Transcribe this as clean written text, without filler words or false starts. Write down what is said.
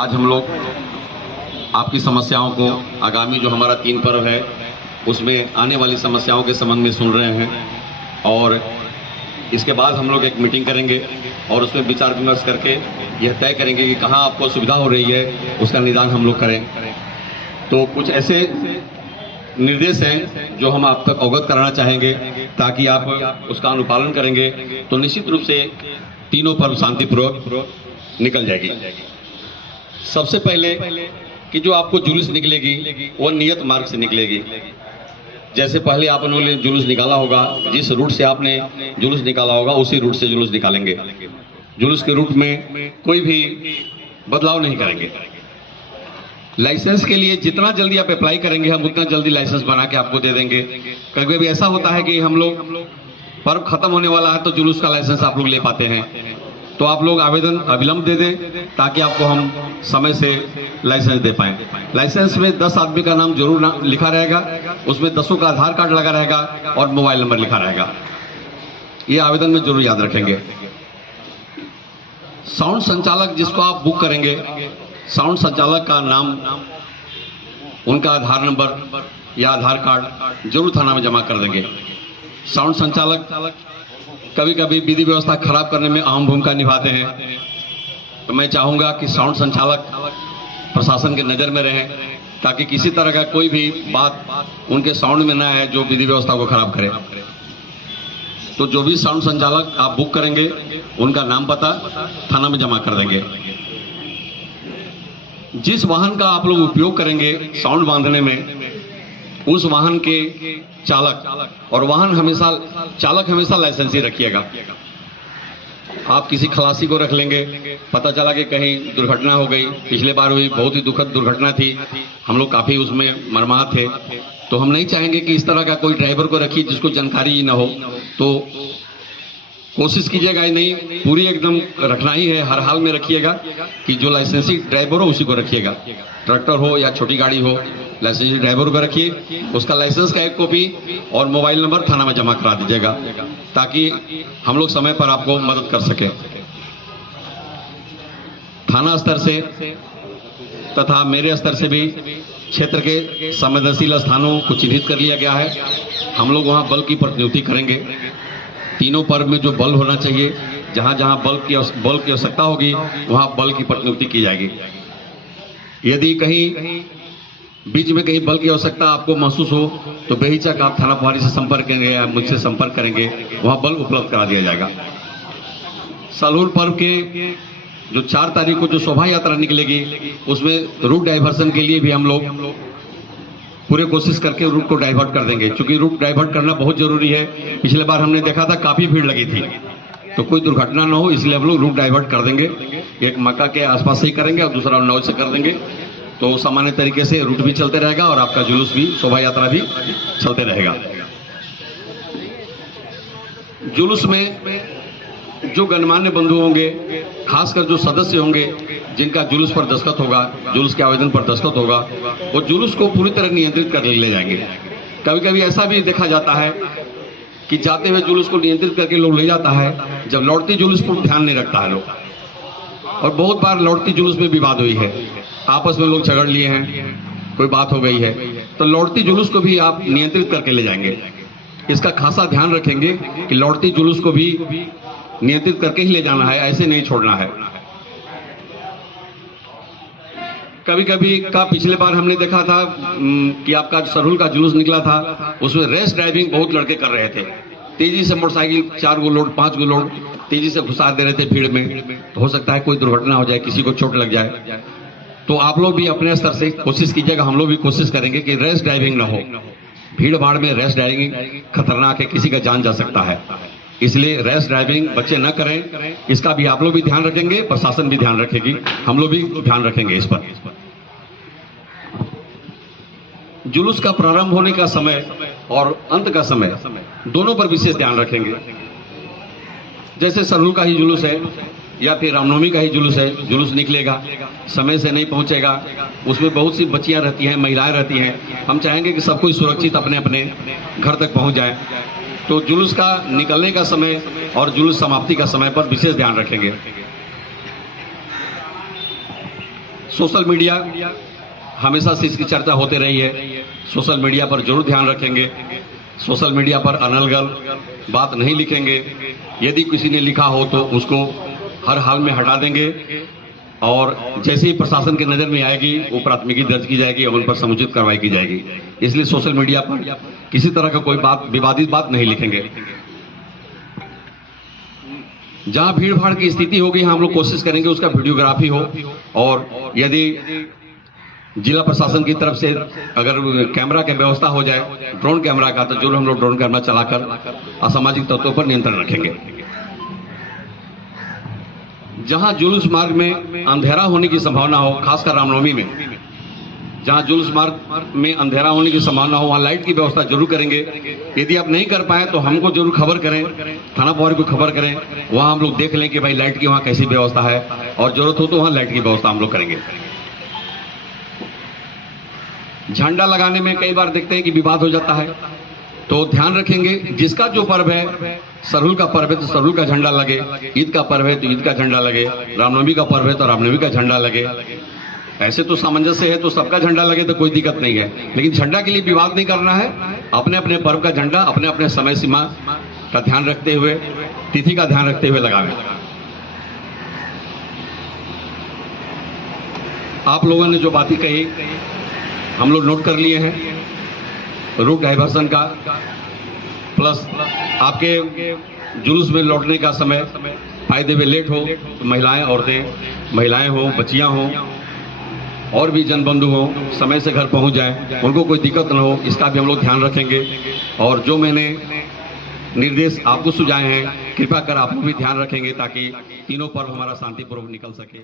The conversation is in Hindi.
आज हम लोग आपकी समस्याओं को आगामी जो हमारा 3 पर्व है उसमें आने वाली समस्याओं के संबंध में सुन रहे हैं और इसके बाद हम लोग एक मीटिंग करेंगे और उसमें विचार विमर्श करके यह तय करेंगे कि कहाँ आपको सुविधा हो रही है उसका निदान हम लोग करें। तो कुछ ऐसे निर्देश हैं जो हम आप तक अवगत कराना चाहेंगे ताकि आप उसका अनुपालन करेंगे तो निश्चित रूप से तीनों पर्व शांतिपूर्वक निकल जाएगी। सबसे पहले कि जो आपको जुलूस निकलेगी वो नियत मार्ग से निकलेगी। जैसे पहले आपने जुलूस निकाला होगा, जिस रूट से आपने जुलूस निकाला होगा उसी रूट से जुलूस निकालेंगे। जुलूस के रूट में कोई भी बदलाव नहीं करेंगे। लाइसेंस के लिए जितना जल्दी आप अप्लाई करेंगे हम उतना जल्दी लाइसेंस बना के आपको दे देंगे। कभी भी ऐसा होता है कि हम लोग पर्व खत्म होने वाला है तो जुलूस का लाइसेंस आप लोग ले पाते हैं, तो आप लोग आवेदन अविलंब दे दें ताकि आपको हम समय से लाइसेंस दे पाएं। लाइसेंस में 10 आदमी का नाम जरूर लिखा रहेगा, उसमें 10 का आधार कार्ड लगा रहेगा और मोबाइल नंबर लिखा रहेगा। ये आवेदन में जरूर याद रखेंगे। साउंड संचालक जिसको आप बुक करेंगे, साउंड संचालक का नाम, उनका आधार नंबर या आधार कार्ड जरूर थाना में जमा कर देंगे। साउंड संचालक कभी कभी विधि व्यवस्था खराब करने में अहम भूमिका निभाते हैं, तो मैं चाहूंगा कि साउंड संचालक प्रशासन के नजर में रहें ताकि किसी तरह का कोई भी बात उनके साउंड में ना आए जो विधि व्यवस्था को खराब करे। तो जो भी साउंड संचालक आप बुक करेंगे उनका नाम पता थाना में जमा कर देंगे। जिस वाहन का आप लोग उपयोग करेंगे साउंड बांधने में, उस वाहन के चालक और चालक हमेशा लाइसेंस ही रखिएगा। आप किसी खलासी को रख लेंगे, पता चला कि कहीं दुर्घटना हो गई, पिछले बार हुई बहुत ही दुखद दुर्घटना थी, हम लोग काफी उसमें मर्माहत थे, तो हम नहीं चाहेंगे कि इस तरह का कोई ड्राइवर को रखिए जिसको जानकारी ही ना हो। तो कोशिश कीजिएगा ही नहीं, पूरी एकदम रखना ही है, हर हाल में रखिएगा कि जो लाइसेंसी ड्राइवर हो उसी को रखिएगा। ट्रैक्टर हो या छोटी गाड़ी हो, लाइसेंसी ड्राइवर को रखिए, उसका लाइसेंस का एक कॉपी और मोबाइल नंबर थाना में जमा करा दीजिएगा ताकि हम लोग समय पर आपको मदद कर सके। थाना स्तर से तथा मेरे स्तर से भी क्षेत्र के संवेदनशील स्थानों को चिन्हित कर लिया गया है। हम लोग वहां बल की प्रतिनियुक्ति करेंगे। तीनों पर्व में जो बल होना चाहिए, जहां जहां बल की आवश्यकता होगी वहां बल की प्रतिनियुक्ति की जाएगी। यदि कहीं बीच में कहीं बल की आवश्यकता आपको महसूस हो तो बेहिचक आप थाना प्रभारी से संपर्क करेंगे या मुझसे संपर्क करेंगे, वहां बल उपलब्ध करा दिया जाएगा। सलहुल पर्व के जो 4 तारीख को जो शोभा यात्रा निकलेगी उसमें रूट डाइवर्सन के लिए भी हम लोग पूरे कोशिश करके रूट को डाइवर्ट कर देंगे, क्योंकि रूट डाइवर्ट करना बहुत जरूरी है। पिछले बार हमने देखा था काफी भीड़ लगी थी, तो कोई दुर्घटना न हो इसलिए हम लोग रूट डाइवर्ट कर देंगे। एक मक्का के आसपास से ही करेंगे और दूसरा उन्नाव से कर देंगे, तो सामान्य तरीके से रूट भी चलते रहेगा और आपका जुलूस भी, शोभा यात्रा भी चलते रहेगा। जुलूस में जो गणमान्य बंधु होंगे, खासकर जो सदस्य होंगे जिनका जुलूस पर दस्तखत होगा, जुलूस के आवेदन पर दस्तखत होगा, वो जुलूस को पूरी तरह नियंत्रित कर ले जाएंगे। कभी कभी ऐसा भी देखा जाता है कि जाते हुए जुलूस को नियंत्रित करके लोग ले जाता है, जब लौटती जुलूस पर ध्यान नहीं रखता है लोग, और बहुत बार लौटती जुलूस में विवाद हुई है, आपस में लोग झगड़ लिए हैं, कोई बात हो गई है, तो लौटती जुलूस को भी आप नियंत्रित करके ले जाएंगे। इसका खासा ध्यान रखेंगे कि लौटती जुलूस को भी नियंत्रित करके ही ले जाना है, ऐसे नहीं छोड़ना है। कभी कभी का पिछले बार हमने देखा था कि आपका सरहुल का जुलूस निकला था, उसमें रेस ड्राइविंग बहुत लड़के कर रहे थे, तेजी से मोटरसाइकिल 4 गो लोड 5 गो लोड तेजी से घुसा दे रहे थे भीड़ में, तो हो सकता है कोई दुर्घटना हो जाए, किसी को चोट लग जाए। तो आप लोग भी अपने स्तर से कोशिश कीजिएगा, हम लोग भी कोशिश करेंगे कि रेस ड्राइविंग ना हो। भीड़ भाड़ में रेस ड्राइविंग खतरनाक है, किसी का जान जा सकता है, इसलिए रेस ड्राइविंग बच्चे न करें। इसका भी आप लोग भी ध्यान रखेंगे, प्रशासन भी ध्यान रखेगी, हम लोग भी ध्यान रखेंगे इस पर। जुलूस का प्रारंभ होने का समय और अंत का समय दोनों पर विशेष ध्यान रखेंगे। जैसे सरहुल का ही जुलूस है या फिर रामनवमी का ही जुलूस है, जुलूस निकलेगा, समय से नहीं पहुंचेगा, उसमें बहुत सी बच्चियां रहती हैं, महिलाएं रहती हैं, हम चाहेंगे कि सब कोई सुरक्षित अपने अपने घर तक पहुंच जाए। तो जुलूस का निकलने का समय और जुलूस समाप्ति का समय पर विशेष ध्यान रखेंगे। सोशल मीडिया हमेशा से इसकी चर्चा होते रही है। सोशल मीडिया पर जरूर ध्यान रखेंगे। सोशल मीडिया पर अनलगल बात नहीं लिखेंगे। यदि किसी ने लिखा हो तो उसको हर हाल में हटा देंगे और जैसे ही प्रशासन की नजर में आएगी वो प्राथमिकी दर्ज की जाएगी और उन पर समुचित कार्रवाई की जाएगी। इसलिए सोशल मीडिया पर किसी तरह का कोई बात, विवादित बात नहीं लिखेंगे। जहां भीड़ भाड़ की स्थिति होगी हम लोग कोशिश करेंगे उसका वीडियोग्राफी हो, और यदि जिला प्रशासन की तरफ से अगर कैमरा की व्यवस्था हो जाए, ड्रोन कैमरा का, तो जरूर हम लोग ड्रोन कैमरा चलाकर असामाजिक तत्वों पर नियंत्रण रखेंगे। जहां जुलूस मार्ग में अंधेरा होने की संभावना हो, खासकर रामनवमी में जहां जुलूस मार्ग में अंधेरा होने की संभावना हो, वहां लाइट की व्यवस्था जरूर करेंगे। यदि आप नहीं कर पाए तो हमको जरूर खबर करें, थाना प्रभारी को खबर करें, वहां हम लोग देख लें कि भाई लाइट की वहां कैसी व्यवस्था है, और जरूरत हो तो वहां लाइट की व्यवस्था हम लोग करेंगे। झंडा लगाने में कई बार देखते हैं कि विवाद हो जाता है, तो ध्यान रखेंगे जिसका जो पर्व है, सरहुल का पर्व है तो सरहुल का झंडा लगे, ईद का पर्व है तो ईद का झंडा लगे, रामनवमी का पर्व है तो रामनवमी का झंडा लगे। ऐसे तो सामंजस्य है तो सबका झंडा लगे तो कोई दिक्कत नहीं है, लेकिन झंडा के लिए विवाद नहीं करना है। अपने अपने पर्व का झंडा अपने अपने समय सीमा का ध्यान रखते हुए, तिथि का ध्यान रखते हुए लगावें। आप लोगों ने जो बातें कही हम लोग नोट कर लिए हैं। रूट डाइवर्सन का, प्लस आपके जुलूस में लौटने का समय फायदे में लेट हो तो महिलाएं हो, बच्चियां हो और भी जनबंधु हो, समय से घर पहुंच जाएं, उनको कोई दिक्कत न हो, इसका भी हम लोग ध्यान रखेंगे। और जो मैंने निर्देश आपको सुझाए हैं, कृपा कर आप भी ध्यान रखेंगे ताकि तीनों पर्व हमारा शांतिपूर्वक निकल सके।